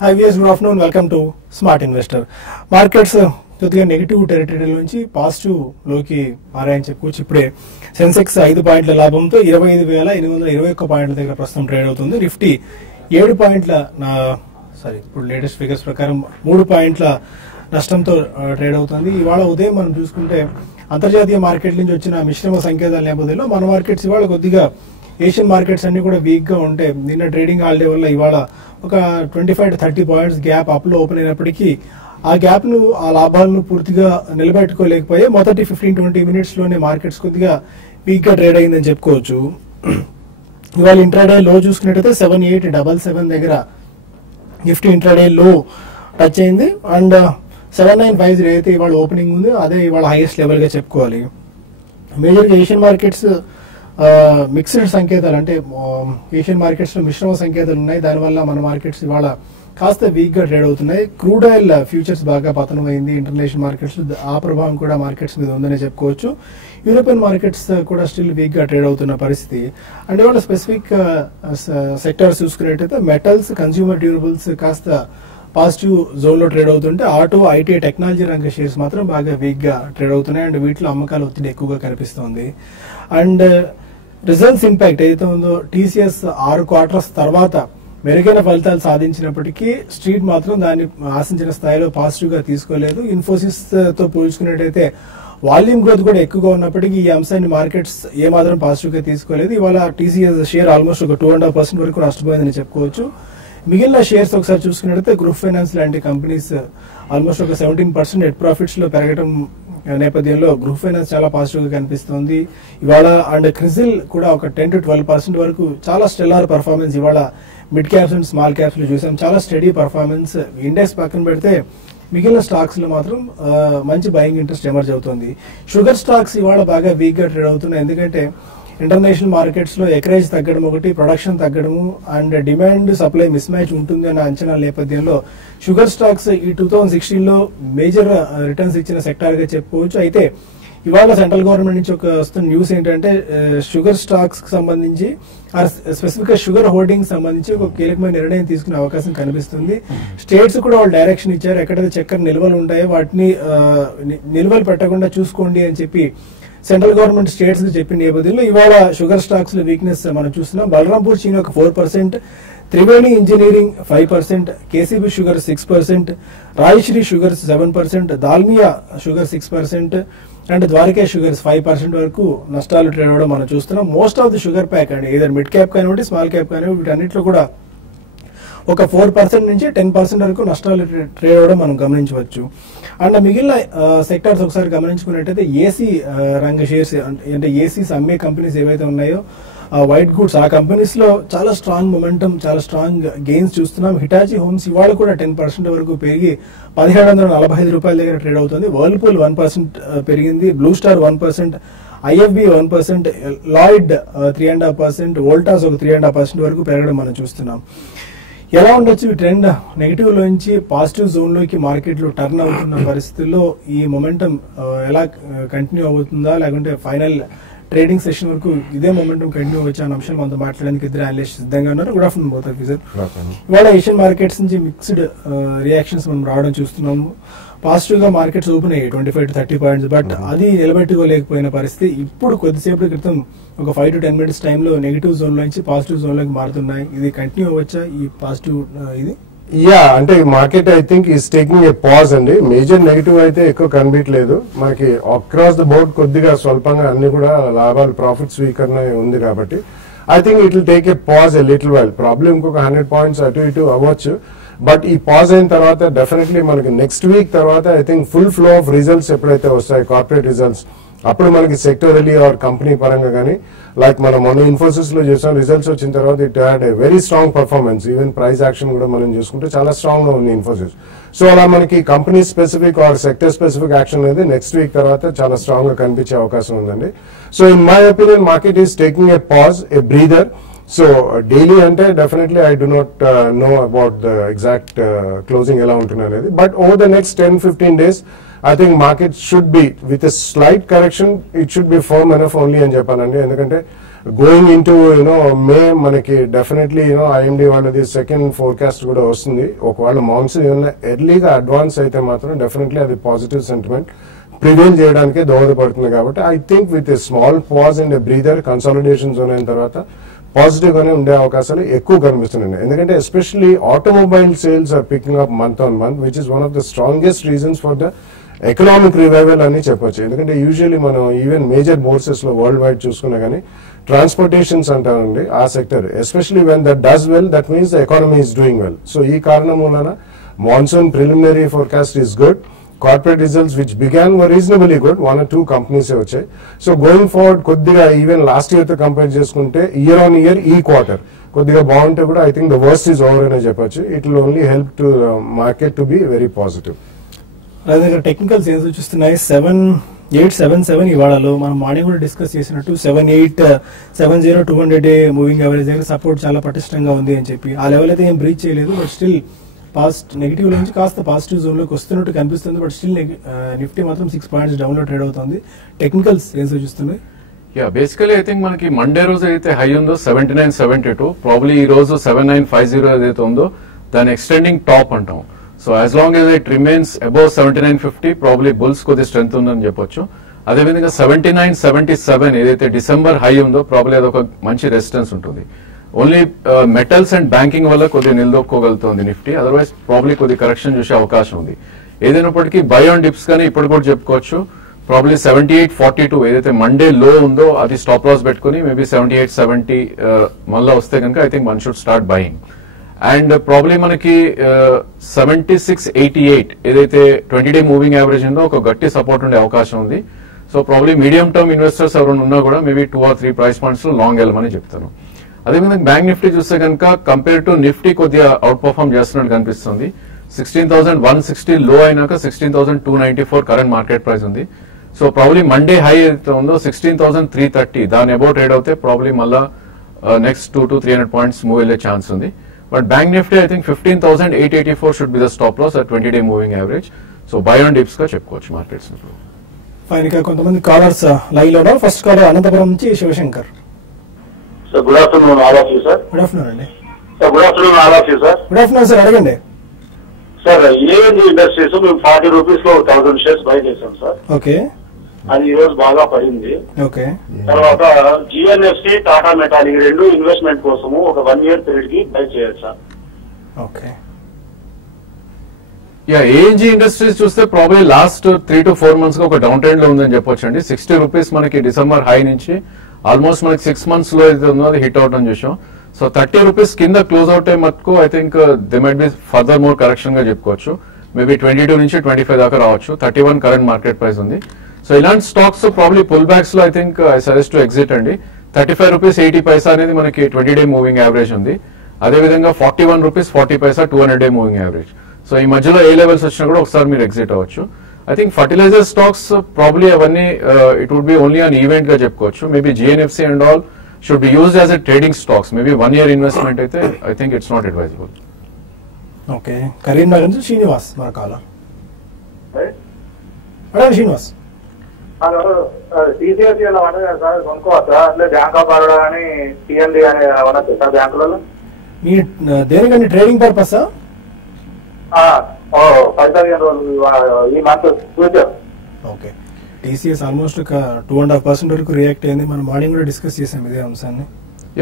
Hi viewers, good afternoon. Welcome to Smart Investor. Markets కొద్దిగా negative territory నుంచి positive లోకి మారాయని చెప్పుకోవచ్చు. ఇప్పుడే సెన్సెక్స్ 5 పాయింట్ల లాభంతో 25,821 పాయింట్ల దగ్గర ప్రస్తుతం ట్రేడ్ అవుతుంది. నిఫ్టీ 7 పాయింట్ల ఇప్పుడు లేటెస్ట్ ఫిగర్స్ ప్రకారం 3 పాయింట్ల నష్టంతో ట్రేడ్ అవుతుంది. ఇవాళ ఉదయం మనం చూసుకుంటే అంతర్జాతీయ మార్కెట్ నుంచి వచ్చిన మిశ్రమ సంకేతాల నేపథ్యంలో మన మార్కెట్స్ ఇవాళ కొద్దిగా ఏషియన్ మార్కెట్స్ అన్ని కూడా వీక్ గా ఉంటే నిన్న ట్రేడింగ్ హాలిడే వల్ల ఇవాళ ఒక 25 to 30 పాయింట్స్ గ్యాప్ అప్ లో ఓపెన్ అయినప్పటికీ ఆ గ్యాప్ ను ఆ లాభాలను పూర్తిగా నిలబెట్టుకోలేకపోయే మొదటి 15-20 మినిట్స్ లోనే మార్కెట్స్ కొద్దిగా వీక్ గా ట్రేడ్ అయిందని చెప్పుకోవచ్చు. ఇవాళ ఇంట్రాడే లో చూసుకున్నట్టయితే 7877 దగ్గర నిఫ్టీ ఇంట్రాడే లో టచ్ అయింది. అండ్ 7950 అయితే ఇవాళ ఓపెనింగ్ ఉంది, అదే ఇవాళ హైయెస్ట్ లెవెల్ గా చెప్పుకోవాలి. మేజర్ గా ఏషియన్ మార్కెట్స్ మిక్స్డ్ సంకేతాలు అంటే ఏషియన్ మార్కెట్స్ లో మిశ్రమ సంకేతాలు ఉన్నాయి. దానివల్ల మన మార్కెట్స్ ఇవాళ కాస్త వీక్ గా ట్రేడ్ అవుతున్నాయి. క్రూడ్ ఆయిల్ ఫ్యూచర్స్ బాగా పతనమైంది ఇంటర్నేషనల్ మార్కెట్స్, ఆ ప్రభావం కూడా మార్కెట్స్ మీద ఉందని చెప్పుకోవచ్చు. యూరోపియన్ మార్కెట్స్ కూడా స్టిల్ వీక్ గా ట్రేడ్ అవుతున్న పరిస్థితి. అండ్ ఇవాళ స్పెసిఫిక్ సెక్టర్స్ చూసుకున్నట్టయితే మెటల్స్, కన్స్యూమర్ డ్యూరబుల్స్ కాస్త పాజిటివ్ జోన్ లో ట్రేడ్ అవుతుంటే ఆటో, ఐటీ, టెక్నాలజీ రంగ షేర్స్ మాత్రం బాగా వీక్ గా ట్రేడ్ అవుతున్నాయి. అండ్ వీటిలో అమ్మకాల ఒత్తిడి ఎక్కువగా కనిపిస్తోంది. అండ్ రిజల్ట్స్ ఇంపాక్ట్ ఏదైతే ఉందో టీసీఎస్ 6 క్వార్టర్స్ తర్వాత మెరుగైన ఫలితాలు సాధించినప్పటికీ స్ట్రీట్ మాత్రం దాన్ని ఆశించిన స్థాయిలో పాజిటివ్ గా తీసుకోలేదు. ఇన్ఫోసిస్ తో పోల్చుకున్నట్టయితే వాల్యూమ్ గ్రోత్ కూడా ఎక్కువగా ఉన్నప్పటికీ ఈ అంశాన్ని మార్కెట్స్ ఏమాత్రం పాజిటివ్ గా తీసుకోలేదు. ఇవాళ టీసీఎస్ షేర్ ఆల్మోస్ట్ ఒక 2.5% వరకు నష్టపోయిందని చెప్పుకోవచ్చు. మిగిలిన షేర్స్ ఒకసారి చూసుకున్నట్లయితే గ్రూప్ ఫైనాన్స్ లాంటి కంపెనీస్ ఆల్మోస్ట్ ఒక 17% నెట్ ప్రాఫిట్స్ లో పెరగడం నేపథ్యంలో గ్రూప్ ఫైనాన్స్ చాలా పాజిటివ్ గా కనిపిస్తోంది ఇవాళ. అండ్ క్రిజిల్ కూడా ఒక 10 to 12% వరకు చాలా స్టెల్లార్ పర్ఫార్మెన్స్ ఇవాళ mid caps and small caps లో చూసాం. చాలా స్టడీ పర్ఫార్మెన్స్. ఇండెక్స్ పక్కన పెడితే మిగిలిన స్టాక్స్ లో మాత్రం మంచి బయింగ్ ఇంట్రెస్ట్ ఎమర్జ్ అవుతుంది. షుగర్ స్టాక్స్ ఇవాళ బాగా వీక్ గా ట్రేడ్ అవుతున్నాయి. ఎందుకంటే ఇంటర్నేషనల్ మార్కెట్స్ లో ఎకరేజ్ తగ్గడం ఒకటి, ప్రొడక్షన్ తగ్గడము and demand supply mismatch ఉంటుంది అన్న అంచనాల నేపథ్యంలో షుగర్ స్టాక్స్ ఈ 2016 లో మేజర్ రిటర్న్స్ ఇచ్చిన సెక్టార్ గా చెప్పుకోవచ్చు. అయితే ఇవాళ సెంట్రల్ గవర్నమెంట్ నుంచి వస్తున్న న్యూస్ ఏంటంటే షుగర్ స్టాక్స్ కి సంబంధించి స్పెసిఫిక్ గా షుగర్ హోల్డింగ్ సంబంధించి ఒక కీలకమైన నిర్ణయం తీసుకునే అవకాశం కనిపిస్తుంది. స్టేట్స్ కూడా వాళ్ళు డైరెక్షన్ ఇచ్చారు, ఎక్కడైతే చక్కెర నిల్వలు ఉంటాయో వాటిని నిల్వలు పెట్టకుండా చూసుకోండి అని చెప్పి సెంట్రల్ గవర్నమెంట్ స్టేట్స్ కి చెప్పిన నేపథ్యంలో ఇవాళ షుగర్ స్టాక్స్ లో వీక్నెస్ మనం చూస్తున్నాం. బలరాంపూర్ చీనీ ఒక 4%, Triveni engineering 5%, KCB sugar 6%, Rayashri sugars 7%, Dalmia sugar 6% and Dwaraka sugars 5% వరకు నష్టాలు ట్రేడ్ అవ్వడం మనం చూస్తున్నాం. Most of the sugar pack and ఏదైనా మిడ్ క్యాప్ కానివ్వండి, స్మాల్ క్యాప్ కానివ్వండి, వీటన్నిటిలో కూడా ఒక 4% నుంచి 10% వరకు నష్టాలు ట్రేడ్ అవ్వడం మనం గమనించవచ్చు. అండ్ మిగిలిన సెక్టార్స్ ఒకసారి గమనించుకున్నట్టయితే ఏసీ రంగ షేర్స్ అంటే ఏసీస్ అమ్మే కంపెనీస్ ఏవైతే ఉన్నాయో వైట్ గుడ్స్, ఆ కంపెనీస్ లో చాలా స్ట్రాంగ్ మొమెంటం, చాలా స్ట్రాంగ్ గెయిన్స్ చూస్తున్నాం. హిటాచీ హోమ్స్ ఇవాళ కూడా 10% వరకు పెరిగి 1745 రూపాయల దగ్గర ట్రేడ్ అవుతుంది. వర్ల్పూల్ 1% పెరిగింది, blue star 1%, IFB 1%, Lloyd 3.5%, Voltas ఒక 3.5% వరకు పెరగడం మనం చూస్తున్నాం. ఎలా ఉండొచ్చు ఈ ట్రెండ్ నెగిటివ్ లోంచి పాజిటివ్ జోన్ లోకి మార్కెట్ లో టర్న్ అవుతున్న పరిస్థితుల్లో ఈ మొమెంటం ఎలా కంటిన్యూ అవుతుందా, లేకుంటే ఫైనల్ ట్రేడింగ్ సెషన్ వరకు ఇదే మొమెంటం కంటిన్యూ వచ్చే అనే అంశాలు మనతో మాట్లాడడానికి ఇద్దరు అనలిస్ట్ సిద్ధంగా ఉన్నారు. Good afternoon both of you sir. ఇవాళ ఏషియన్ మార్కెట్స్ నుంచి మిక్స్డ్ రియాక్షన్స్ మనం రావడం చూస్తున్నాము. పాజిటివ్ గా మార్కెట్స్ ఓపెన్ అయ్యాయి 25 to 30 పాయింట్స్, బట్ అది నిలబెట్టుకోలేకపోయిన పరిస్థితి. ఇప్పుడు కొద్దిసేపటి క్రితం ఒక 5 to 10 మినిట్స్ టైంలో నెగిటివ్ జోన్ నుంచి పాజిటివ్ జోన్ లోకి మారుతున్నాయి. ఇది కంటిన్యూ అవ్వచ్చా ఈ పాజిటివ్ ఇది? అంటే market I think is taking a pause అండి. మేజర్ నెగిటివ్ అయితే ఎక్కువ కనిపించలేదు మనకి. అక్రాస్ ద బోర్డ్ కొద్దిగా స్వల్పంగా అన్ని కూడా లాభాలు, ప్రాఫిట్స్ వీకర్ ఉంది కాబట్టి I think it will take a pause a little while. Problem ఇంకొక 100 పాయింట్స్ అటు ఇటు అవ్వచ్చు. బట్ ఈ పాజ్ అయిన తర్వాత డెఫినెట్లీ మనకి నెక్స్ట్ వీక్ తర్వాత I think full flow of results ఎప్పుడైతే వస్తాయి, కార్పొరేట్ రిజల్ట్స్, అప్పుడు మనకి సెక్టరలీ ఆర్ కంపెనీ పరంగా కానీ లైక్ మనం మొన్న ఇన్ఫోసిస్ లో చూసాం, రిజల్ట్స్ వచ్చిన తర్వాత it had a very strong performance. Even price action కూడా మనం చూసుకుంటే చాలా స్ట్రాంగ్ గా ఉంది ఇన్ఫోసిస్. సో అలా మనకి company specific or sector specific action అనేది నెక్స్ట్ వీక్ తర్వాత చాలా స్ట్రాంగ్ గా కనిపించే అవకాశం ఉందండి. So in my opinion market is taking a pause, a breather. So daily అంటే definitely I do not know about the exact closing ఎలా ఉంటుంది అనేది, but over the next 10-15 days I think market should be with a slight correction, it should be firm enough only అని చెప్పానండి. ఎందుకంటే going in to మే మనకి definitely IMD వాళ్ళది second forecast కూడా వస్తుంది. ఒకవేళ మాన్సూన్ ఏమైనా ఎర్లీగా అడ్వాన్స్ అయితే మాత్రం డెఫినెట్లీ అది పాజిటివ్ సెంటిమెంట్ ప్రివేల్ చేయడానికి దోహదపడుతుంది. కాబట్టి I think with a small pause and a breather consolidation zone అయిన తర్వాత పాజిటివ్ గానే ఉండే అవకాశాలు ఎక్కువ కనిపిస్తున్నాయి. ఎందుకంటే especially automobile sales are picking up month on month, which is one of the strongest reasons for the economic revival అని చెప్పొచ్చు. ఎందుకంటే యూజువల్లీ మనం ఈవెన్ మేజర్ బోర్సెస్ లో వరల్డ్ వైడ్ చూసుకున్నా కానీ ట్రాన్స్పోర్టేషన్స్ అంటారండి ఆ sector, especially when that does well that means the economy is doing well. So ఈ కారణం వలన monsoon preliminary forecast is good. Corporate results which began were reasonably good, 1 or 2 companies వచ్చాయి. So going forward కొద్దిగా even last year తో compare చేసుకుంటే year on year ఈ quarter కొద్దిగా బాగుంటే కూడా I think the worst is over అనే చెప్పొచ్చు. It will only help to market to be very positive. Technicals ఏం సూచిస్తున్నాయి? 7877 ఇవాళలో మనం మార్నింగ్ కూడా డిస్కస్ చేసినట్టు 7870 200-day మూవింగ్ యావరేజ్ దగ్గర సపోర్ట్ చాలా పటిష్టంగా ఉంది అని చెప్పి ఆ లెవెల్ అయితే ఏం బ్రీచ్ చేయలేదు. బట్ స్టిల్ పాస్ట్ నెగిటివ్ నుంచి కాస్త పాజిటివ్ జోన్ లోకి వస్తున్నట్టు కనిపిస్తుంది. బట్ స్టిల్ నిఫ్టీ మాత్రం 6 points డౌన్ లో ట్రేడ్ అవుతుంది. టెక్నికల్స్ ఏం సూచిస్తున్నాయి? బేసికలీ ఐ థింక్ మనకి మండే రోజు అయితే హై ఉందో 79.72, ప్రాబ్లీ ఈ రోజు 79.50 ఏదైతే ఉందో దాని ఎక్స్టెండింగ్ టాప్ అంటాం. So as long as it remains above 79.50 probably bulls కొద్ది స్ట్రెంత్ ఉందని చెప్పొచ్చు. అదేవిధంగా 79.77 ఏదైతే డిసెంబర్ హై ఉందో ప్రాబ్లీ అదొక మంచి రెసిస్టెన్స్ ఉంటుంది. ఓన్లీ మెటల్స్ అండ్ బ్యాంకింగ్ వల్ల కొద్దిగా నిలదొక్కోగలుగుతుంది నిఫ్టీ, అదర్వైజ్ ప్రాబ్లీ కొద్ది కరెక్షన్ చూసే అవకాశం ఉంది. ఏదైనప్పటికీ బై ఆన్ డిప్స్ కానీ ఇప్పుడు కూడా చెప్పుకోవచ్చు. ప్రాబ్లీ 78.42 ఏదైతే మండే లో ఉందో అది స్టాప్ లాస్ పెట్టుకుని మేబీ 78.70 మళ్ళా వస్తే కనుక I think one should start buying. And probably మనకి 76.88 ఏదైతే 20-day మూవింగ్ యావరేజ్ ఉందో ఒక గట్టి సపోర్ట్ ఉండే అవకాశం ఉంది. So probably medium term investors ఎవరైనా ఉన్నా కూడా మేబీ 2 or 3 price points లో లాంగ్ వెళ్ళమని చెప్తాను. అదేవిధంగా బ్యాంక్ నిఫ్టీ చూస్తే కనుక కంపేర్ టు నిఫ్టీ కొద్దిగా అవుట్ పర్ఫార్మ్ చేస్తున్నట్టు కనిపిస్తుంది. 16,160 లో అయినాక 16,294 కరెంట్ మార్కెట్ ప్రైస్ ఉంది. సో ప్రాబ్లీ మండే హై అయితే ఉందో 16,330 దాని అబౌట్ ట్రేడ్ అవుతే ప్రాబ్లీ మళ్ళా నెక్స్ట్ 200 to 300 points మూవ్ వెళ్ళే ఛాన్స్ ఉంది. But bank Nifty I think 15,884 should be the stop loss at 20-day moving average. So buy on dips గా చెప్పుకోవచ్చు మార్కెట్స్. ఫైన్ గా కొంతమంది కాలర్స్ లైవ్ లో ఉన్నారు. ఫస్ట్ కాలర్ అనంతపురం నుంచి Shivashankar. Sir, good afternoon, all of you, sir. Good afternoon అండి. Sir, good afternoon, all of you, sir. Good afternoon sir, అడగండి. Sir, ANG Industries మేము 40 rupees లో 1000 shares బై చేసాం సార్. ఓకే. అది ఈ రోజు బాగా పడింది. ఓకే. తర్వాత GNFC, టాటా మెటాల్ ఈ రెండు ఇన్వెస్ట్మెంట్ కోసము ఒక 1 year పీరియడ్ కి బై చేయొచ్చు సార్. ఓకే. ఏఎన్జీ ఇండస్ట్రీస్ చూస్తే ప్రాబ్లీ లాస్ట్ 3 to 4 months గా ఒక డౌన్ ట్రెండ్ లో ఉందని చెప్పొచ్చండి. 60 rupees మనకి డిసెంబర్ హై నుంచి ఆల్మోస్ట్ మనకి 6 months లో అయితే ఉందో అది హిట్ అవుట్ అని చూసాం. సో 30 rupees కింద క్లోజ్ అవుట్ అయ్యే మటుకు I think they might be further more correction గా చెప్పుకోవచ్చు. మేబీ 22 నుంచి 25 దాకా రావచ్చు. 31 కరెంట్ మార్కెట్ ప్రైస్ ఉంది. సో ఇలాంటి స్టాక్స్ ప్రాబ్లీ పుల్ బ్యాక్స్ లో I think I suggest to exit అండి. 35 rupees 80 అనేది మనకి 20-day మూవింగ్ యావరేజ్ ఉంది. అదేవిధంగా 41 rupees 40 200-day moving average. So ఈ మధ్యలో ఏ లెవెల్స్ వచ్చినా కూడా ఒకసారి మీరు ఎగ్జిట్ అవ్వచ్చు. I think fertilizer stocks probably అవన్నీ it would be only an event గా చెప్పుకోవచ్చు. Maybe GNFC and all should be used as a trading stocks. Maybe 1 year investment అయితే I think it's not advisable. Okay. Karimnagar నుంచి శ్రీనివాస్ మన caller. అడగండి Srinivas. TCS sir కొనుక్కోవచ్చా? అంటే bank of Baroda కానీ PNB కానీ ఉండొచ్చు సార్ బ్యాంకులలో? మీ దేనికండి? ట్రేడింగ్ పర్పసా? 15 రోజులు ఈ month future. Okay. TCS almost ఒక 2.5% వరకు రియాక్ట్ అయింది. మనం మార్నింగ్ కూడా డిస్కస్ చేసాం ఇదే అంశాన్ని.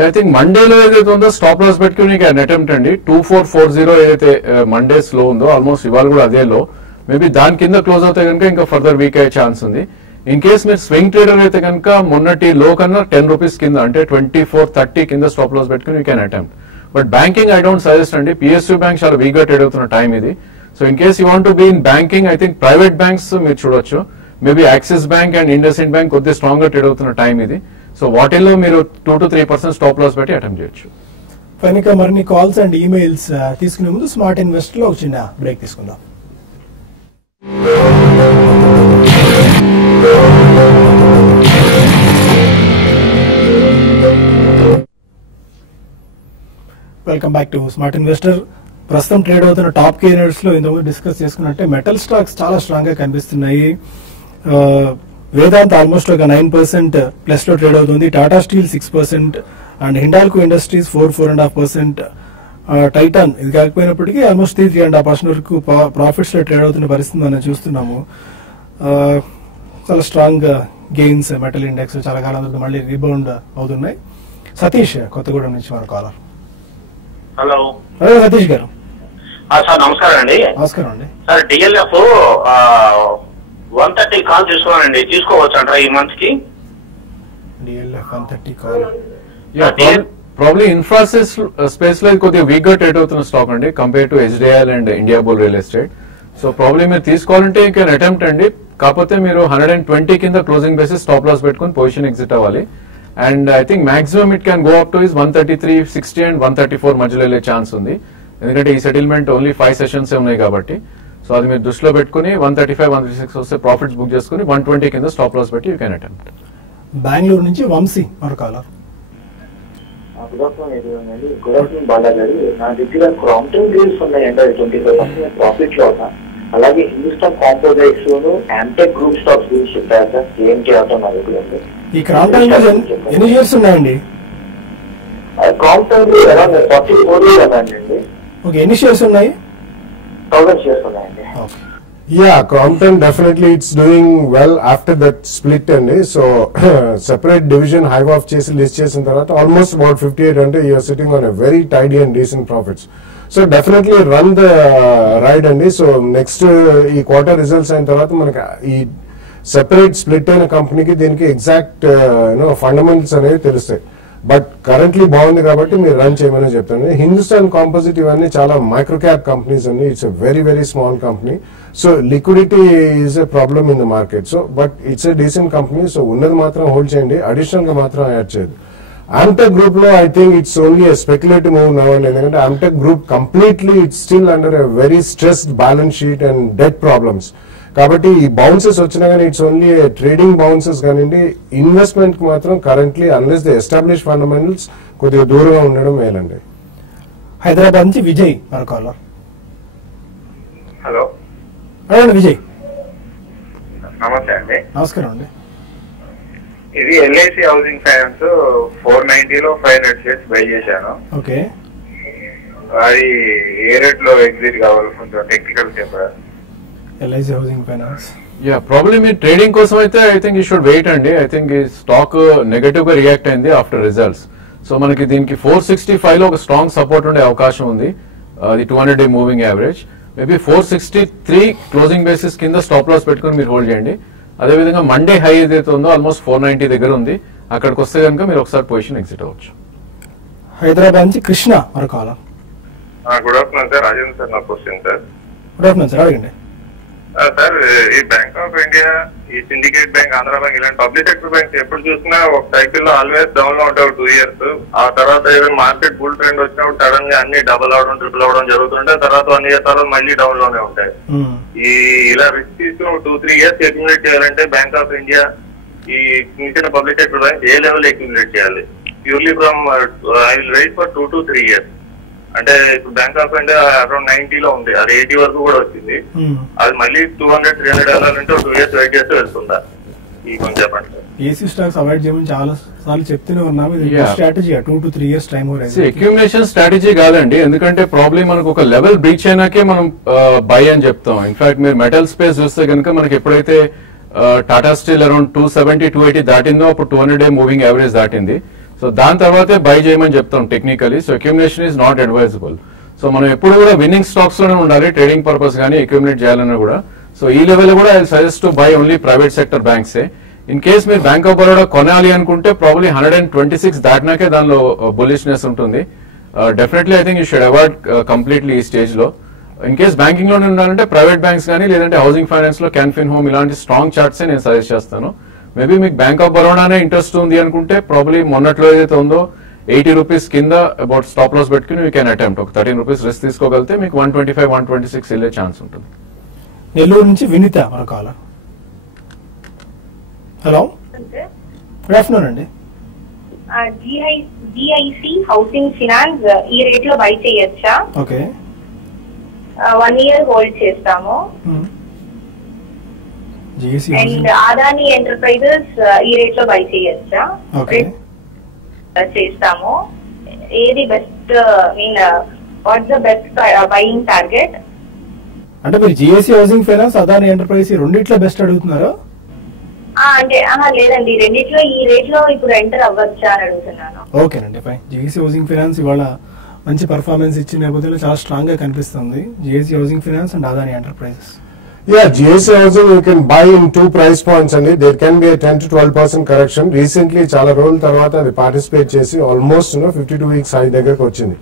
ఐ థింక్ మండేలో ఏదైతే ఉందో స్టాప్ లాస్ పెట్టుకుని అటెంప్ట్ అండి. 2440 ఏదైతే మండేస్ లో ఉందో ఆల్మోస్ట్ ఇవాళ కూడా అదే లో. మేబీ దాని కింద క్లోజ్ అవుతే కనుక ఇంకా ఫర్దర్ వీక్ అయ్యే ఛాన్స్ ఉంది. ఇన్ కేస్ మీరు స్వింగ్ ట్రేడర్ అయితే కనుక మొన్నటి లో కన్నా 10 rupees కింద అంటే 2430 కింద స్టాప్ లాస్ పెట్టుకుని you can attempt. But banking I don't suggest అండి. PSU బ్యాంక్ చాలా వీక్ గా ట్రేడ్ అవుతున్న టైం ఇది. So in case you want to be in banking I think private banks మీరు చూడొచ్చు. Maybe Axis Bank and IndusInd Bank కొద్దిగా strong గా trade అవుతున్న టైం ఇది. సో వాటిల్లో మీరు 2 to 3% స్టాప్ లాస్ పెట్టి అటెంప్ట్ చేయొచ్చు. ఫైన్ గా మరిన్ని కాల్స్ అండ్ ఈమెయిల్స్ తీసుకునే ముందు స్మార్ట్ ఇన్వెస్టర్ లో ఒక చిన్న బ్రేక్ తీసుకుందాం. Welcome back to smart investor. ప్రస్తుతం ట్రేడ్ అవుతున్న టాప్ కేనర్స్ లో ఇంతకుముందు డిస్కస్ చేసుకున్నట్టే మెటల్ స్టాక్స్ చాలా స్ట్రాంగ్ గా కనిపిస్తున్నాయి. వేదాంత్ ఆల్మోస్ట్ ఒక 9% ప్లస్ లో ట్రేడ్ అవుతుంది. Tata steel 6% and Hindalco industries 4.5%. Titan ఇది కాకపోయినప్పటికీ ఆల్మోస్ట్ 3.5% వరకు ప్రాఫిట్స్ లో ట్రేడ్ అవుతున్న పరిస్థితి మనం చూస్తున్నాము. చాలా స్ట్రాంగ్ గెయిన్స్ మెటల్ ఇండెక్స్ చాలా కాలం వరకు మళ్ళీ రీబౌండ్ అవుతున్నాయి. సతీష్ కొత్తగూడెం నుంచి మన కాలర్. హలో సతీష్ గారు. సార్ నమస్కారం అండి. నమస్కారం అండి. సార్ డిఎల్ఎఫ్ 130 కాల్ తీసుకోవాలండి, తీసుకోవచ్చు అంటారా ఈ మంత్ కి? DLF 130 call. Probably infrastructure space లో కొద్దిగా వీక్ గా ట్రేడ్ అవుతున్న స్టాక్ అండి compare to HDL and India bull real estate. So probably మీరు తీసుకోవాలంటే యూ కెన్ అటెంప్ట్ అండి. కాకపోతే మీరు 120 కింద క్లోజింగ్ బేసిస్ స్టాప్ లాస్ పెట్టుకుని పొజిషన్ ఎగ్జిట్ అవ్వాలి. And I think maximum it can go up to 133.60 and 134 మధ్యలో వెళ్ళే ఛాన్స్ ఉంది. ఎందుకంటే ఈ సెటిల్మెంట్ ఓన్లీ 5 సెషన్స్ ఉన్నాయి కాబట్టి. సో అది మీరు దృష్టిలో పెట్టుకుని 135, 136 వస్తే ప్రాఫిట్స్ బుక్ చేసుకుని 120 కింద స్టాప్ లాస్ పెట్టి యూ కెన్ అటెంప్ట్. బెంగళూరు నుంచి వంశీ మరో కాలర్. గుడ్ ఆఫ్టర్నూన్ బాలా గారు. నా దగ్గర క్రాంప్టన్ డీల్స్ ఉన్నాయండి, అది 25% ప్రాఫిట్ లో ఉన్నా. అలాగే హిందుస్థాన్ కాంపోజైట్స్ ఆంటెక్ గ్రూప్ స్టాక్స్ గురించి చెప్పారు సార్. ఏంటి అవుతాం నా దగ్గర ఈ క్రాంప్టన్ ఎన్ని షేర్స్ ఉన్నాయండి? క్రాంప్టన్ అరౌండ్ 44 కదండి. ఓకే, ఎన్ని షేర్స్ ఉన్నాయి? 1000 షేర్స్ ఉన్నాయండి. Yeah, Crompton definitely it's doing well after that split and so separate division hive off chase list chase in tarata almost about 58 and you are sitting on a very tidy and decent profits. So definitely run the ride and so next e quarter results in tarata manaki ee separate split aina company ki deniki exact fundamentals aneve telustayi. But currently బాగుంది కాబట్టి మీరు run చేయమని చెప్తాను. Hindustan composite ఇవన్నీ చాలా micro cap companies అండి. It's a very very small company. So liquidity is a problem in the market. So but it's a decent company. So ఉన్నది మాత్రం హోల్డ్ చేయండి, అడిషనల్ గా మాత్రం యాడ్ చేయదు. ఆమ్టెక్ గ్రూప్ లో I think it's only a speculative move నవ్వండి. ఎందుకంటే Amtek group completely it's still under a very stressed balance sheet and debt problems. కాబట్టి ఈ బౌన్సెస్ వచ్చినా కానీ ఇట్స్ ఓన్లీ ట్రేడింగ్ బౌన్సెస్ కానివ్వండి. ఇన్వెస్ట్మెంట్ కి మాత్రం currently unless the establish fundamentals కొద్దిగా దూరంగా ఉండడం మేలండి. హైదరాబాద్ నుంచి విజయ్ మరొక. హలో విజయ్. నమస్తే అండి. నమస్కారం అండి. ఇది ఎల్ఐసి హౌసింగ్ ఫైనాన్స్ 490 లో 500 షేర్స్ బై చేశాను. ఓకే, అది ఏ రేట్ లో ఎగ్జిట్ కావాలి కొంచెం టెక్నికల్ చెప్పారు. ఎల్ఐసి హౌసింగ్ ఫైనాన్స్ ప్రాబ్లమ్ మీ ట్రేడింగ్ కోసం అయితే I think you should wait అండి. ఐ థింక్ ఈ స్టాక్ నెగటివ్ గా రియాక్ట్ అయింది ఆఫ్టర్ రిజల్ట్స్. సో మనకి దీనికి 465 లో ఒక స్ట్రాంగ్ సపోర్ట్ ఉండే అవకాశం ఉంది. అది 200-day moving average. Maybe 463 closing basis కింద స్టాప్ లాస్ పెట్టుకుని మీరు హోల్డ్ చేయండి. అదేవిధంగా మండే హై ఏదైతే ఉందో ఆల్మోస్ట్ 490 దగ్గర ఉంది. అక్కడికి వస్తే కనుక మీరు ఒకసారి పొజిషన్ ఎగ్జిట్ అవ్వచ్చు. హైదరాబాద్ నుంచి కృష్ణ మరొక. Good afternoon sir. Rajendra sir నా question sir. Good afternoon sir, అడగండి. సార్ ఈ బ్యాంక్ ఆఫ్ ఇండియా, ఈ సిండికేట్ బ్యాంక్, ఆంధ్ర బ్యాంక్ ఇలాంటి పబ్లిక్ సెక్టర్ బ్యాంక్స్ ఎప్పుడు చూసినా ఒక సైకిల్ లో ఆల్వేస్ డౌన్ లో ఉంటాయి 2 years. ఆ తర్వాత ఏదైనా మార్కెట్ బుల్ ట్రెండ్ వచ్చినప్పుడు సడన్ గా అన్ని డబుల్ అవడం ట్రిపుల్ అవడం జరుగుతుంటాయి. తర్వాత 1 year తర్వాత మళ్ళీ డౌన్ లోనే ఉంటాయి. ఈ ఇలా రిస్క్ తీసుకుని 2-3 years అక్యుములేట్ చేయాలంటే బ్యాంక్ ఆఫ్ ఇండియా ఈ చిన్న పబ్లిక్ సెక్టర్ బ్యాంక్ ఏ లెవెల్ అక్యుములేట్ చేయాలి? Purely from I will wait for 2 to 3 years. అంటే ఇప్పుడు బ్యాంక్ ఆఫ్ ఇండియా అరౌండ్ 90 లో ఉంది, అది 80 వరకు కూడా వచ్చింది. అది మళ్ళీ 200-300 వెళ్ళాలంటే 2 years వెయిట్ చేస్తే వెళ్తుందా? ఈ కొంచెం చెప్పండి సార్. ఏసీ స్టాక్స్ అవాయిడ్ చేయమని చాలా సార్లు చెప్తూనే ఉన్నాము. Strategy 2 to 3 years time. Accumulation strategy కాదండి. ఎందుకంటే ప్రాబ్లం మనకు ఒక లెవెల్ బ్రీచ్ అయినాకే మనం బై అని చెప్తాం. ఇన్ఫాక్ట్ మీరు మెటల్ స్పేస్ చూస్తే కనుక మనకి ఎప్పుడైతే టాటా స్టీల్ అరౌండ్ 270-280 దాటిందో అప్పుడు 200-day మూవింగ్ యావరేజ్ దాటింది. సో దాని తర్వాతే బై చేయమని చెప్తాం technically. So accumulation is not advisable. So మనం ఎప్పుడు కూడా విన్నింగ్ స్టాక్స్ లోనే ఉండాలి ట్రేడింగ్ పర్పస్ కానీ అక్యుములేట్ చేయాలన్నా కూడా. సో ఈ లెవెల్ కూడా I suggest to buy only private sector బ్యాంక్సే. ఇన్ కేస్ మీరు బ్యాంక్ ఆఫ్ బరోడా కొనాలి అనుకుంటే ప్రాబ్లీ 126 దాటినాకే దానిలో బుల్లిష్నెస్ ఉంటుంది. Definitely I think you should avoid completely ఈ స్టేజ్ లో. ఇన్ కేస్ బ్యాంకింగ్ లోనే ఉండాలంటే ప్రైవేట్ బ్యాంక్స్ కానీ లేదంటే హౌసింగ్ ఫైనాన్స్ లో క్యాన్ఫిన్ హోమ్ ఇలాంటి స్ట్రాంగ్ చార్ట్స్ నేను సజెస్ట్ చేస్తాను. మేబీ మీకు బ్యాంక్ ఆఫ్ బరోడానే ఇంట్రెస్ట్ ఉంది అనుకుంటే ప్రాబ్లీ మొన్నట్లో ఏదైతే ఉందో 80 రూపీస్ కింద అబౌట్ స్టాప్ లాస్ పెట్టుకుని యూ కెన్ అటెంప్ట్. ఒక 13 రూపీస్ రిస్క్ తీసుకోగలిగితే మీకు 125-126 వెళ్ళే ఛాన్స్ ఉంటుంది. నెల్లూరు నుంచి వినిత మరొక. హలో, గుడ్ ఆఫ్టర్నూన్ అండి. జిఐసి హౌసింగ్ ఫినాన్స్ ఈ రేట్ లో బై చేయొచ్చా? ఓకే, 1 year హోల్డ్ చేస్తాము. జిఎస్సి అండ్ అదాని ఎంటర్ప్రైజెస్ ఈ రేట్ లో బై చేయొచ్చా? ఓకే, చేస్తాము. ఏది best, mean what's the best buying target? అంటే మీరు GSC housing finance, Adani enterprise రెండిట్లో బెస్ట్ అడుగుతున్నారా? అంటే లేదండి, రెండిట్లో ఈ రేట్ లో ఇప్పుడు ఎంటర్ అవ్వచ్చా అని అడుగుతున్నాను. ఓకేనండి, ఫైన్. జిఎస్సి హౌసింగ్ ఫైనాన్స్ ఇవాళ మంచి పర్ఫార్మెన్స్ ఇచ్చిన నేపథ్యంలో చాలా స్ట్రాంగ్ గా కనిపిస్తుంది. GSC housing finance and Adani enterprises. Yeah, GSC housing you can buy in 2 price points and there can be a 10 to 12% correction. Recently చాలా రోజుల తర్వాత అది పార్టిసిపేట్ చేసి ఆల్మోస్ట్ 52 వీక్స్ హై దగ్గరకు వచ్చింది.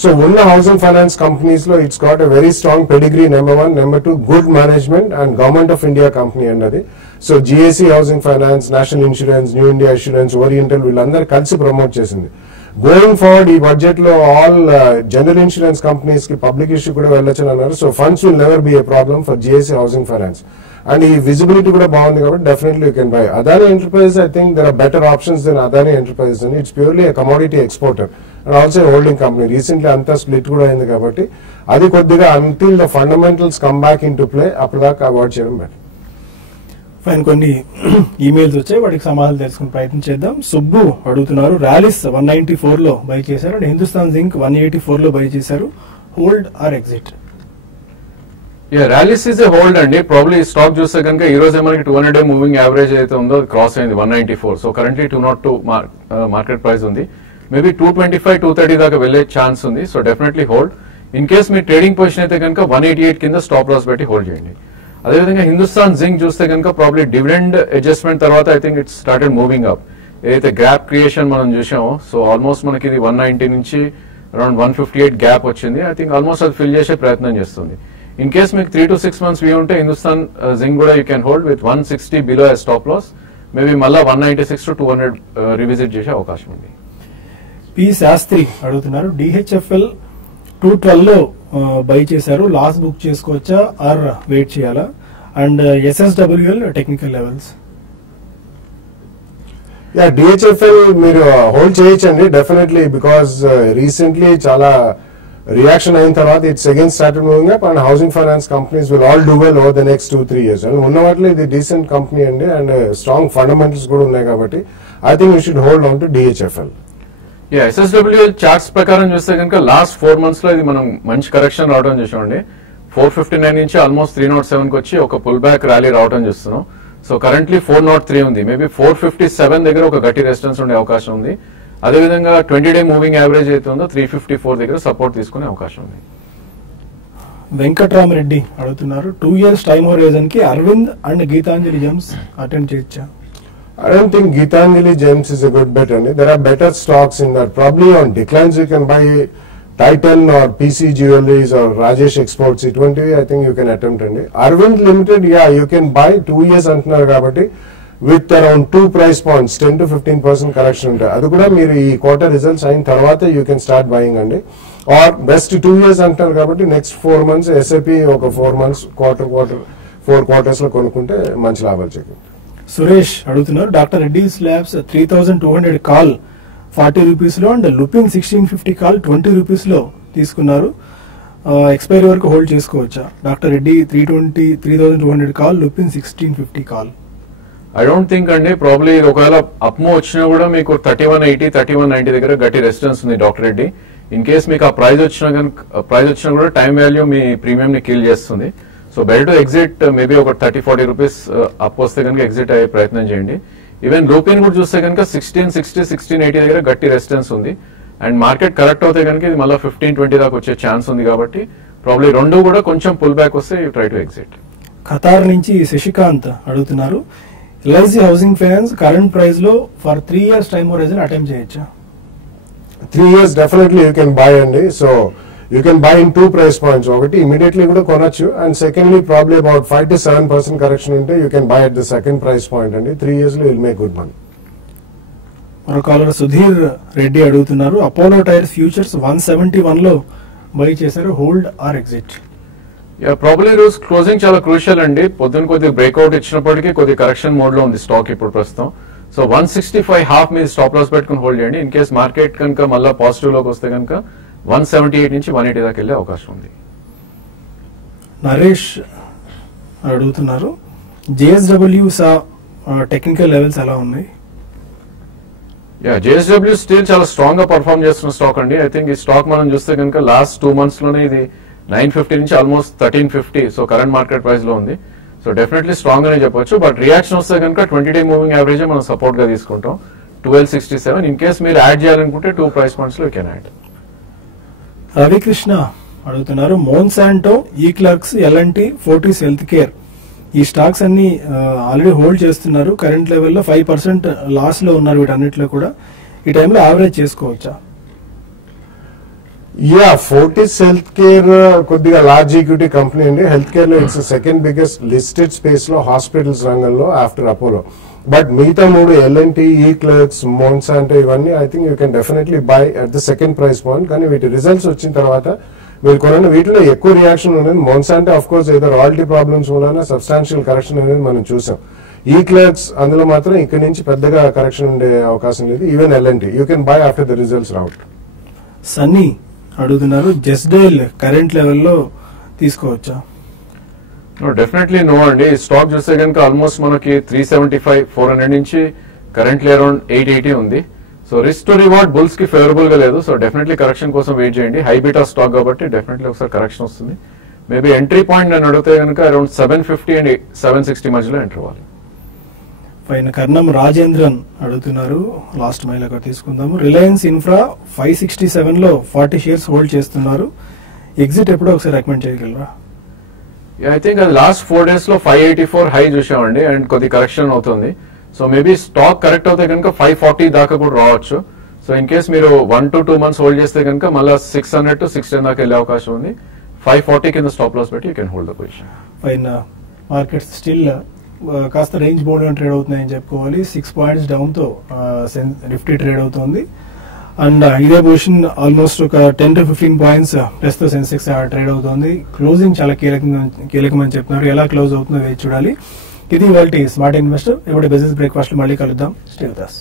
సో ఉన్న హౌసింగ్ ఫైనాన్స్ కంపెనీస్ లో it's got a very strong pedigree, number 1, number 2 good management and government of India company అన్నది. So GSC housing finance, national insurance, new India insurance, oriental వీళ్ళందరూ కలిసి promote చేసింది. Going forward ఈ budget లో all general insurance companies కి public issue కూడా వెళ్ళొచ్చని అన్నారు. So funds will never be a problem for GSC housing finance. And ఈ విజిబిలిటీ కూడా బాగుంది కాబట్టి definitely you can buy. Adani enterprise I think there are better options than Adani enterprise అని. It's purely a commodity exporter and also holding company. Recently అంతా split కూడా అయింది కాబట్టి అది కొద్దిగా until the fundamentals come back into play అప్పటిదాకా avoid చేయడం better. Fine. కొన్ని ఈమెయిల్స్ వచ్చాయి, వాటికి సమాధానం తెలుసుకునే ప్రయత్నం చేద్దాం. సుబ్బు అడుగుతున్నారు, ర్యాలీస్ 194 లో బై చేశారు అండ్ హిందుస్థాన్ జింక్ 184 లో బై చేశారు. Hold or exit? Rallies is a hold అండి. ప్రాబ్లీ స్టాక్ చూస్తే కనుక ఈ రోజే మనకి 200-day మూవింగ్ యావరేజ్ అయితే ఉందో క్రాస్ అయింది 194. సో కరెంట్లీ 202 మార్కెట్ ప్రైస్ ఉంది. మేబీ 225, 230 దాకా వెళ్లే ఛాన్స్ ఉంది. So definitely hold. In case me trading position అయితే కనుక 188 కింద స్టాప్ లాస్ పెట్టి హోల్డ్ చేయండి. అదేవిధంగా హిందుస్థాన్ జింక్ చూస్తే కనుక ప్రాబ్లీ డివిడెండ్ అడ్జస్ట్మెంట్ తర్వాత I think it's started moving up. ఏదైతే గ్యాప్ క్రియేషన్ మనం చూసామో, సో ఆల్మోస్ట్ మనకి ఇది 190 నుంచి అరౌండ్ 158 గ్యాప్ వచ్చింది. ఐ థింక్ ఆల్మోస్ట్ అది ఫిల్ చేసే ప్రయత్నం చేస్తుంది. ఇన్ కేస్ మీకు 3 to 6 months వ్యూ ఉంటే హిందుస్థాన్ జింక్ కూడా you can hold with 160 below stop loss. Maybe మళ్ళీ 196 to 200 రివిజిట్ చేసే అవకాశం ఉంది. పి శాస్త్రి అడుగుతున్నారు, డిహెచ్ఎఫ్ఎల్ 212 లో బై చేశారు, లాస్ బుక్ చేసుకోవచ్చా ఆర్ వెయిట్ చేయాలా? And SSWL technical levels. DHFL మీరు హోల్డ్ చేయొచ్చండి డెఫినెట్లీ, బికాస్ రీసెంట్లీ చాలా రియాక్షన్ అయిన తర్వాత it's again started moving up and housing finance companies will all do well over the next 2-3 years. And ఉన్న వాటిలో ఇది డీసెంట్ కంపెనీ అండి అండ్ స్ట్రాంగ్ ఫండమెంటల్స్ కూడా ఉన్నాయి కాబట్టి I think you should hold on to DHFL. SSWL charts ప్రకారం చూస్తే కనుక లాస్ట్ 4 months లో ఇది మనం మంచి కరెక్షన్ రావడం చూసామండి. 459 నుంచి ఆల్మోస్ట్ 307 కి వచ్చి ఒక పుల్ బ్యాక్ ర్యాలీ రావడం చూస్తున్నాం. సో కరెంట్లీ 403 ఉంది. మేబీ 457 దగ్గర ఒక గట్టి రెసిస్టెన్స్ ఉండే అవకాశం ఉంది. అదేవిధంగా 20-day మూవింగ్ యావరేజ్ అయితే ఉందో 354 దగ్గర సపోర్ట్ తీసుకునే అవకాశం ఉంది. వెంకట్రామరెడ్డి అడుగుతున్నారు, 2 years టైమ్ హోరైజన్ కి Arvind and Gitanjali Gems attend చేయొచ్చా? I don't think Geetanjali Gems is a good bet only. There are better stocks in that. Probably on declines you can buy Titan or PC Jewelries or Rajesh Exports. It I think you can attempt only. Arvind Limited, yeah, you can buy 2 years antunar kabatti with around 2 price points, 10 to 15% correction unta. Adu kuda meer ee quarter results ayin tarvata you can start buying andi. Or best 2 years antunar kabatti next 4 months SAP oka 4 months quarter 4 quarters lo konukunte manchi labhalu chekkuntaru. Suresh అడుగుతున్నారు, doctor Reddy's labs 3200 call 40 rupees లో and Lupin 1650 call 20 rupees లో తీసుకున్నారు. Expiry వరకు hold చేసుకోవచ్చా? Doctor Reddy 3200 call, Lupin 1650 call. I don't think అండి. Probably ఒకవేళ upmove వచ్చినా కూడా మీకు 3180, 3190 దగ్గర గట్టి రెసిస్టెన్స్ ఉంది డాక్టర్ రెడ్డి. ఇన్ కేస్ మీకు ఆ ప్రైజ్ వచ్చినా కూడా టైం వాల్యూ మీ ప్రీమియం ని కిల్ చేస్తుంది. So better to exit. Maybe ఒక 30-40 రూపీస్ అప్ వస్తే కనుక ఎగ్జిట్ అయ్యే ప్రయత్నం చేయండి. ఈవెన్ లూపిన్ కూడా చూస్తే కనుక 1660, 1680 దగ్గర గట్టి రెసిస్టెన్స్ ఉంది. అండ్ మార్కెట్ కరెక్ట్ అవుతే కనుక ఇది మళ్ళీ 15-20 దాకా వచ్చే ఛాన్స్ ఉంది కాబట్టి ప్రాబ్లీ రెండు కూడా కొంచెం పుల్ బ్యాక్ వస్తే you try to exit. Qatar నుంచి శశికాంత్ అడుగుతున్నారు, LIC housing finance current price లో for 3 years time horizon attempt చేయొచ్చా? 3 years definitely you can buy అండి. So you can buy in 2 price points. ఒకటి immediately కూడా కొనొచ్చు and secondly probably about 5 to 7% correction ఉంటే you can buy at the second price point అండి. 3 years లో you'll make good money. మరో caller Sudheer Reddy అడుగుతున్నారు, Apollo tyres futures 171 లో buy చేశారు, హోల్డ్ ఆర్ ఎగ్జిట్? ప్రాబ్లీ రోజు క్లోజింగ్ చాలా క్రూషియల్ అండి. పొద్దున్న కొద్దిగా బ్రేక్అవుట్ ఇచ్చినప్పటికీ కొద్ది కరెక్షన్ మోడ్ లో ఉంది స్టాక్ ఇప్పుడు ప్రస్తుతం. సో 165.5 మీద స్టాప్ లాస్ పెట్టుకుని హోల్డ్ చేయండి. ఇన్ కేస్ మార్కెట్ కనుక మళ్ళీ పాజిటివ్ లోకి వస్తే కనుక 178 నుంచి 180 దాకా వెళ్లే అవకాశం ఉంది. నరేష్ అడుగుతున్నారు, JSW టెక్నికల్ లెవెల్స్ ఎలా ఉన్నాయి? JSW స్టీల్ చాలా స్ట్రాంగ్ గా పర్ఫార్మ్ చేస్తున్న స్టాక్ అండి. ఐ థింక్ ఈ స్టాక్ మనం చూస్తే కనుక లాస్ట్ 2 months లోనే ఇది 950 నుంచి almost 1350 so current market price లో ఉంది. సో డెఫినెట్లీ స్ట్రాంగ్ అనే చెప్పొచ్చు. బట్ రియాక్షన్ వస్తే కనుక 20-day మూవింగ్ యావరేజ్ మనం సపోర్ట్ గా తీసుకుంటాం 1267. ఇన్ కేస్ మీరు యాడ్ చేయాలనుకుంటే 2 price points లో కెన్ యాడ్. రవికృష్ణ అడుగుతున్నారు, మోన్సాంటో, ఈక్లర్క్స్, L&T, ఫోర్టిస్ హెల్త్ కేర్ ఈ స్టాక్స్ అన్ని ఆల్రెడీ హోల్డ్ చేస్తున్నారు. కరెంట్ లెవెల్లో 5% లాస్ లో ఉన్నారు. వీటన్నిటిలో కూడా ఈ టైంలో యావరేజ్ చేసుకోవచ్చా? ఫోర్టిస్ హెల్త్ కేర్ కొద్దిగా లార్జ్ ఈక్విటీ కంపెనీ అండి. హెల్త్ కేర్ లో it's second biggest listed space లో హాస్పిటల్స్ రంగంలో ఆఫ్టర్ అపోలో. బట్ మిగతా 3 L&T, ఈక్లర్క్స్, మోన్సాంటో ఇవన్నీ I think you can definitely by at the second price point. కానీ వీటి రిజల్ట్స్ వచ్చిన తర్వాత మీరు కొనండి. వీటిలో ఎక్కువ రియాక్షన్ ఉండేది మోన్సాంటో. ఆఫ్ కోర్స్ ఏదో రాయల్టీ ప్రాబ్లమ్స్ వలన సబ్స్టాన్షియల్ కరెక్షన్ అనేది మనం చూసాం. ఈక్లర్క్స్ అందులో మాత్రం ఇక్కడ నుంచి పెద్దగా కరెక్షన్ ఉండే అవకాశం లేదు. Even L&T you can by after the results out. Sunny అడుగుతున్నారు, జస్డైల్ కరెంట్ లెవెల్లో తీసుకోవచ్చా? డెఫినెట్లీ నో అండి. స్టాక్ చూస్తే కనుక ఆల్మోస్ట్ మనకి 375, 400 నుంచి కరెంట్లీ అరౌండ్ 880 ఉంది. So risk to reward bulls కి ఫేవరబుల్ గా లేదు. సో డెఫినెట్లీ కరెక్షన్ కోసం వెయిట్ చేయండి. హై బీటా స్టాక్ కాబట్టి డెఫినెట్లీ ఒకసారి కరెక్షన్ వస్తుంది. మేబీ ఎంట్రీ పాయింట్ నేను అడిగితే కనుక అరౌండ్ 750 అండ్ 760 మధ్యలో ఎంటర్ అవ్వాలి. పైన కర్ణం రాజేంద్రన్ అడుగుతున్నారు, లాస్ట్ మైల్ అక్కడ తీసుకుందాము. రిలయన్స్ ఇన్ఫ్రా 567 లో 40 shares హోల్డ్ చేస్తున్నారు. ఎగ్జిట్ ఎప్పుడో ఒకసారి రికమెండ్ చేయగలరా? ఐ థింక్ అది లాస్ట్ 4 days లో 584 హై చూసామండి అండ్ కొద్ది కరెక్షన్ అవుతుంది. సో మేబీ స్టాక్ కరెక్ట్ అవుతే కనుక 540 దాకా కూడా రావచ్చు. సో ఇన్ కేస్ మీరు 1 to 2 months హోల్డ్ చేస్తే కనుక మళ్ళీ 600 to 610 దాకా వెళ్ళే అవకాశం ఉంది. 540 కింద స్టాప్ లాస్ పెట్టి you can hold the position. పైన మార్కెట్స్ స్టిల్ కాస్త రేంజ్ బోర్డ్ ట్రేడ్ అవుతున్నాయని చెప్పుకోవాలి. 6 points డౌన్ తో నిఫ్టీ ట్రేడ్ అవుతుంది. అండ్ ఇదే పొజిషన్ ఆల్మోస్ట్ ఒక 10 to 15 points ప్లస్ తో సెన్సెక్స్ ట్రేడ్ అవుతుంది. క్లోజింగ్ చాలా కీలకమని చెప్తున్నారు. ఎలా క్లోజ్ అవుతుందో వేచి చూడాలి. ఇది ఇవాల్టి స్మార్ట్ ఇన్వెస్టర్. ఇప్పుడు బిజినెస్ బ్రేక్ఫాస్ట్ మళ్ళీ కలుద్దాం. Stay with us.